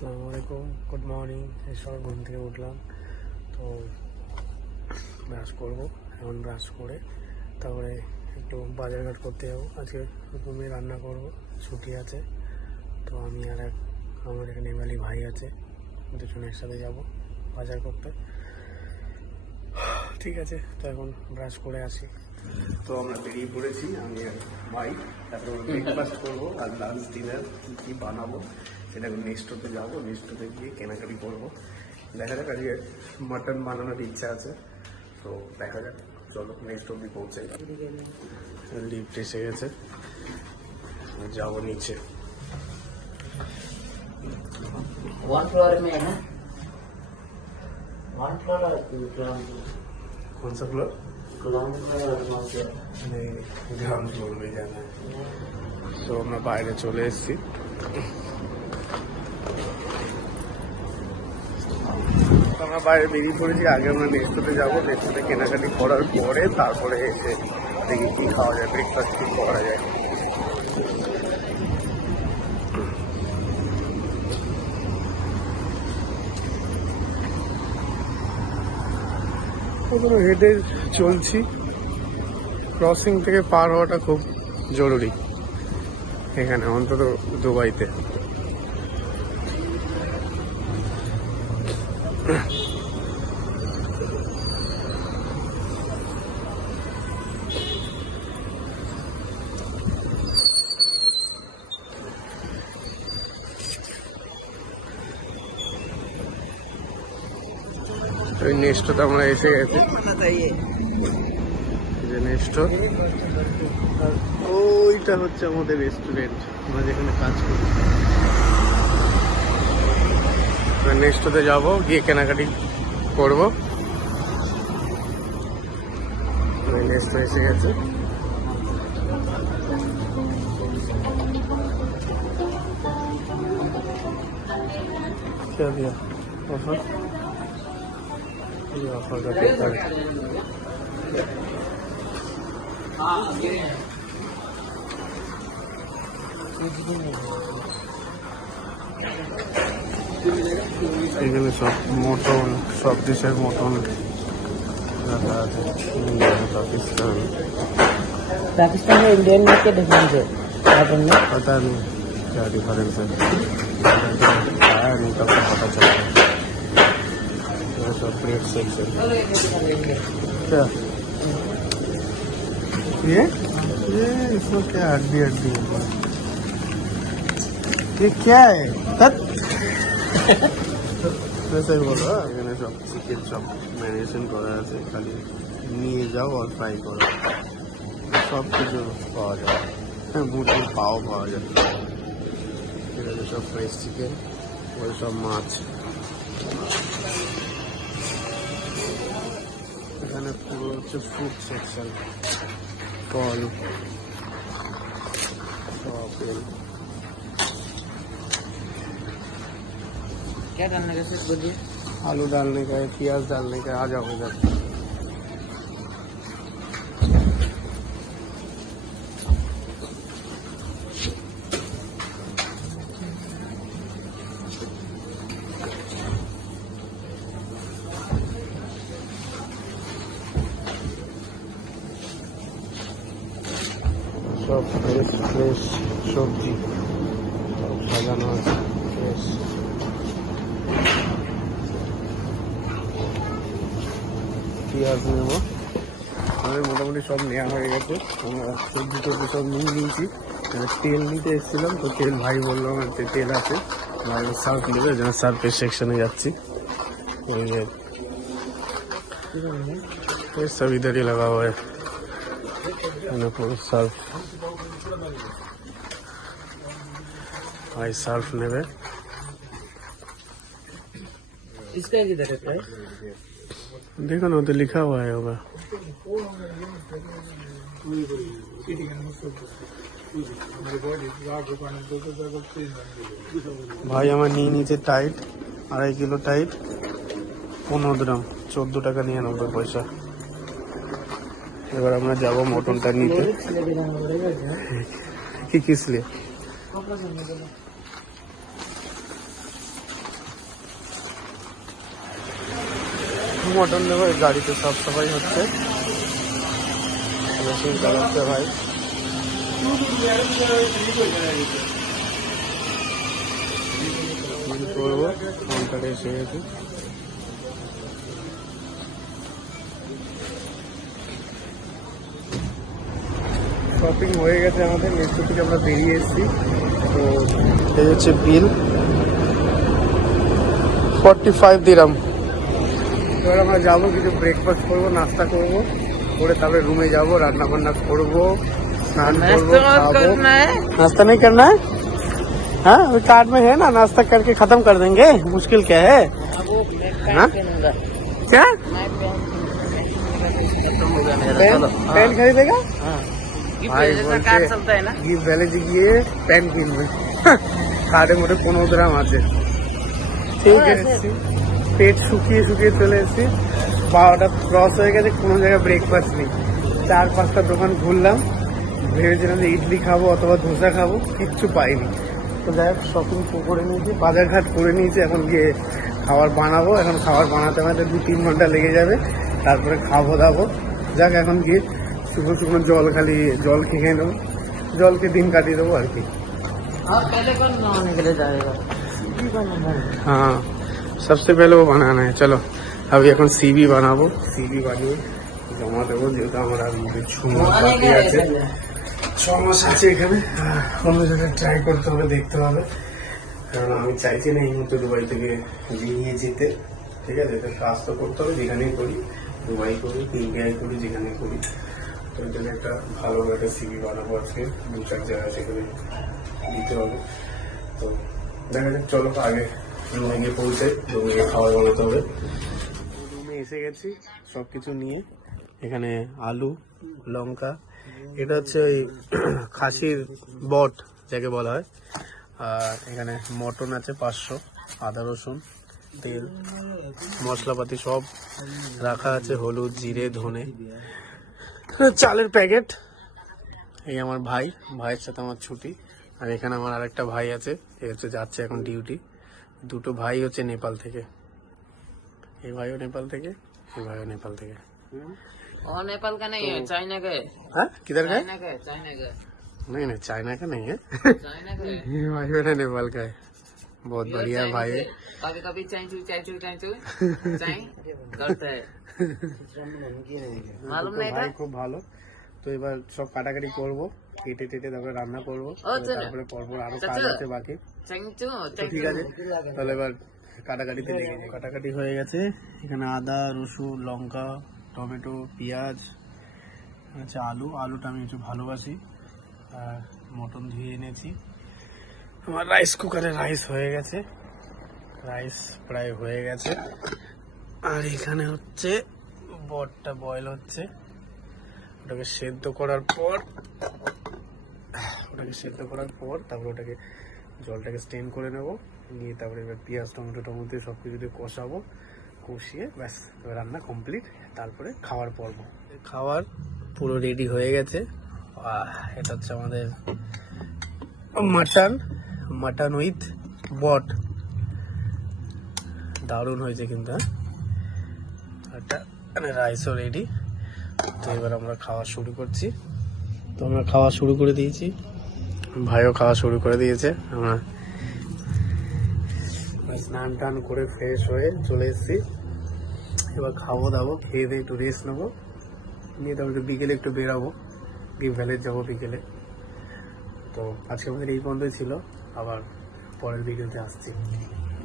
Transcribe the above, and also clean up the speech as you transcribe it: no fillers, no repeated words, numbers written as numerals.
আসসালামু আলাইকুম, good morning. এই সময় ঘুম থেকে উঠলাম, তো ব্রাশ করবো। এখন ব্রাশ করে তারপরে একটু বাজারঘাট করতে যাবো। আজকে রুমে রান্না করবো, ছুটি আছে। তো আমি আর আমার এখানে নেপালি ভাই আছে, দুজনে একসাথে যাবো বাজার করতে। ঠিক আছে, তো এখন ব্রাশ করে আসি। তো আমরা বেরিয়ে পড়েছি, আমি আর ভাই। তারপর ব্রেকফাস্ট করবো আর লাঞ্চ ডিনার কী বানাবো সেটা নেক্সটোতে যাবো। নেক্সটোতে গিয়ে কেনাকাটি করবো। দেখা যাক, আজকে মাটন বানানোর ইচ্ছা আছে, তো দেখা যাক। চলো নেক্সট অব্দি পৌঁছে যাবো। লিফট এসে গেছে, যাবো নিচে। वन फ्लोर में है ना, वन फ्लोर और ग्राउंड कौन सा फ्लोर? ग्राउंड फ्लोर नहीं, ग्राउंड फ्लोर में जाना है। तो আমরা বাইরে চলে এসেছি। আমরা বাইরে বেরিয়ে পড়েছি। আগে আমরা নেক্সটোতে যাবো, নেক্সটোতে কেনাকাটি করার পরে তারপরে এসে দেখি কী খাওয়া যায়, ব্রেকফাস্ট কী করা যায়। ওগুলো হেঁটে চলছি। ক্রসিং থেকে পার হওয়াটা খুব জরুরি এখানে, অন্তত দুবাইতে। ওই নেক্সটতে আমরা এসে গেছি, যে নেক্সট। আর ওইটা হচ্ছে আমাদের রেস্টুরেন্ট, আমরা যেখানে কাজ করি। নেক্সটতে যাবো, গিয়ে কেনাকাটি করবো। নেক্সট এসে গেছে। क्या दिया ऑफर? ये ऑफर का पेपर। এখানে সব মটন, সব দেশের মটন রাখা আছে। ইন্ডিয়ান, পাকিস্তান। पाकिस्तान में इंडियन में क्या डिफरेंस है मटन में? पता नहीं क्या डिफरेंस है, आया नहीं तब तो पता चला। ये सब ब्रेड सेक्शन। क्या ये इसमें क्या हड्डी हड्डी है? ये क्या है? वैसे ही बोलो। এখানে সব চিকেন সব ম্যারিনেশন করা আছে, খালি নিয়ে যাও আর ফ্রাই করো। সব কিছু পাওয়া যায়, মুরগির পাও পাওয়া যায়। এখানে সব ফ্রেশ চিকেন, ওই সব মাছ। এখানে পুরো হচ্ছে ফ্রুট সেকশন, ফল, আপেল। क्या डालने का सिर्फ बोलिए। आलू डालने का है, प्याज डालने का है। आ जाओ इधर। সব ফ্রেশ ফ্রেশ সবজি সব সাজানো আছে, ফ্রেশ। পেঁয়াজ নেবো। আমাদের মোটামুটি সব নেওয়া হয়ে গেছে। আমরা সবজি টবজি সব নিয়ে নিয়েছি। তেল নিতে এসেছিলাম, তো তেল ভাই বললো আমার তেল আছে, ভাই সার্ফ নেবে, যেন সার্ফের সেকশনে যাচ্ছি। ये सब इधर ही लगा हुआ है, সার্ফ। भाई सार्फ नेबे। इसका किधर है प्राइस? देखो ना, तो लिखा हुआ है होगा। ভাই আমার নিয়ে নিচে টাইট, 2.5 কিলো টাইট, 15 গ্রাম, 14 টাকা 99 পয়সা। এবার আমরা যাবো মটনটা নিতে। কি কিস লিয়ে? মটন নেবো, এই গাড়িতে সাফ সাফাই হচ্ছে, মেশিন চালাচ্ছে ভাই। বিল করবো, কাউন্টারে এসে গেছে। শপিং হয়ে গেছে আমাদের, মেট্রো থেকে আমরা বেরিয়ে এসেছি। তো এই হচ্ছে বিল, 45 দিরাম। এবার আমরা যাবো, কিছু ব্রেকফাস্ট করবো, নাস্তা করবো, করে তারপরে রুমে যাবো, রান্না বান্না করবো, स्नान करबो, खाबो। नाश्ता नहीं करना है? हाँ अभी कार्ड में है ना, नाश्ता करके खत्म कर देंगे, मुश्किल क्या है? हाँ? क्या पेन खरीदेगा? भाई चलता है ना, गिफ्ट वैले गए पेन किनबे, कार्डे मोटे 15 ग्राम আছে। ঠিক আছে, পেট শুকিয়ে শুকিয়ে চলে এসেছি, 12টা ক্রস হয়ে গেছে, কোনো জায়গায় ব্রেকফাস্ট নেই। 4-5টা দোকান ঘুরলাম, ভেবেছিলাম যে ইডলি খাবো অথবা ধোসা খাবো, কিচ্ছু পাইনি। তো যাই হোক শপিং করে নিয়েছি, বাজারঘাট করে নিয়েছি, এখন গিয়ে খাবার বানাবো। এখন খাবার বানাতে আমাদের 2-3 ঘন্টা লেগে যাবে, তারপরে খাবো দাবো। যাক এখন গিয়ে শুকনো শুকনো জল খেয়ে নেবো, জলকে দিন কাটিয়ে দেবো আর কি। पहले कौन नहाने के लिए जाएगा? हाँ सबसे पहले वो बनाना है। चलो अभी এখন সিবি বানাবো, সিবি বানিয়ে জমা দেবো, যেহেতু আমার আর বাকি আছে, 6 মাস আছে এখানে। অন্য জায়গায় ট্রাই করতে হবে, দেখতে হবে, কারণ আমি চাইছি না এই মুহূর্তে দুবাই থেকে বেরিয়ে যেতে। ঠিক আছে, এটা কাজ তো করতে হবে, যেখানেই করি, দুবাই করি, ইন্ডিয়ায় করি, যেখানে করি। তো এর জন্য একটা ভালো একটা সিবি বানাবো আজকে, 2-4 জায়গায় সেখানে দিতে হবে। তো দেখা যাক, চলো আগে রুমে গিয়ে পৌঁছাই, রুমে গিয়ে খাবার বানাতে হবে। রুমে এসে গেছি সবকিছু নিয়ে, এখানে আলু, লঙ্কা, এটা হচ্ছে ওই খাসির বট যাকে বলা হয়, আর এখানে মটন আছে 500, আদা রসুন, তেল, মশলাপাতি সব রাখা আছে, হলুদ, জিরে, ধনে, চালের প্যাকেট। এই আমার ভাইয়ের সাথে আমার ছুটি, আর এখানে আমার আরেকটা ভাই আছে, এ হচ্ছে যাচ্ছে এখন ডিউটি। দুটো ভাই হচ্ছে নেপাল থেকে, এই ভাইও নেপাল থেকে, এই ভাইও নেপাল থেকে। और नेपाल का नहीं है, चाइना का है। हाँ किधर का है? चाइना का है, चाइना का है, नहीं नहीं चाइना का नहीं है, चाइना का है। ये भाई मेरा नेपाल का है, बहुत बढ़िया भाई है। कभी कभी चाय करता है, मालूम नहीं था। ভাই খুব ভালো। তো এবার সব কাটাকাটি করবো, কেটে টেটে তারপরে রান্না করবো, তারপরে পরপর আরো কাজ আছে বাকি। তো ঠিক আছে, তাহলে এবার কাটাকাটিতে লেগে যাই। কাটাকাটি হয়ে গেছে, এখানে আদা, রসুন, লঙ্কা, টমেটো, পেঁয়াজ, আচ্ছা আলুটা আমি একটু ভালোবাসি, আর মটন ধুয়ে এনেছি। আমার রাইস কুকারে রাইস হয়ে গেছে, রাইস প্রায় হয়ে গেছে। আর এখানে হচ্ছে বটটা বয়েল হচ্ছে, ওটাকে সেদ্ধ করার পর তারপরে ওটাকে জলটাকে স্টেন করে নেব, নিয়ে তারপরে এবার পেঁয়াজ, টমেটো সব কিছু দিয়ে কষাবো, কষিয়ে ব্যাস এবার রান্না কমপ্লিট। তারপরে খাওয়ার পর্ব। খাওয়ার পুরো রেডি হয়ে গেছে। এটা হচ্ছে আমাদের মাটন উইথ বট, দারুণ হয়েছে কিন্তু। এটা রাইসও রেডি। তো এবার আমরা খাওয়া শুরু করছি। তো আমরা খাওয়া শুরু করে দিয়েছি, ভাইও খাওয়া শুরু করে দিয়েছে। আমরা স্নান টান করে ফ্রেশ হয়ে চলে এসেছি, এবার খাবো দাবো, খেয়ে দিয়ে একটু রেস্ট নেবো, নিয়ে তারপরে বিকেলে একটু বেরাবো, গিফট ভ্যালি যাবো বিকেলে। তো আজকে আমাদের এই পর্যন্তই ছিল, আবার পরের ভিডিওতে আসছি।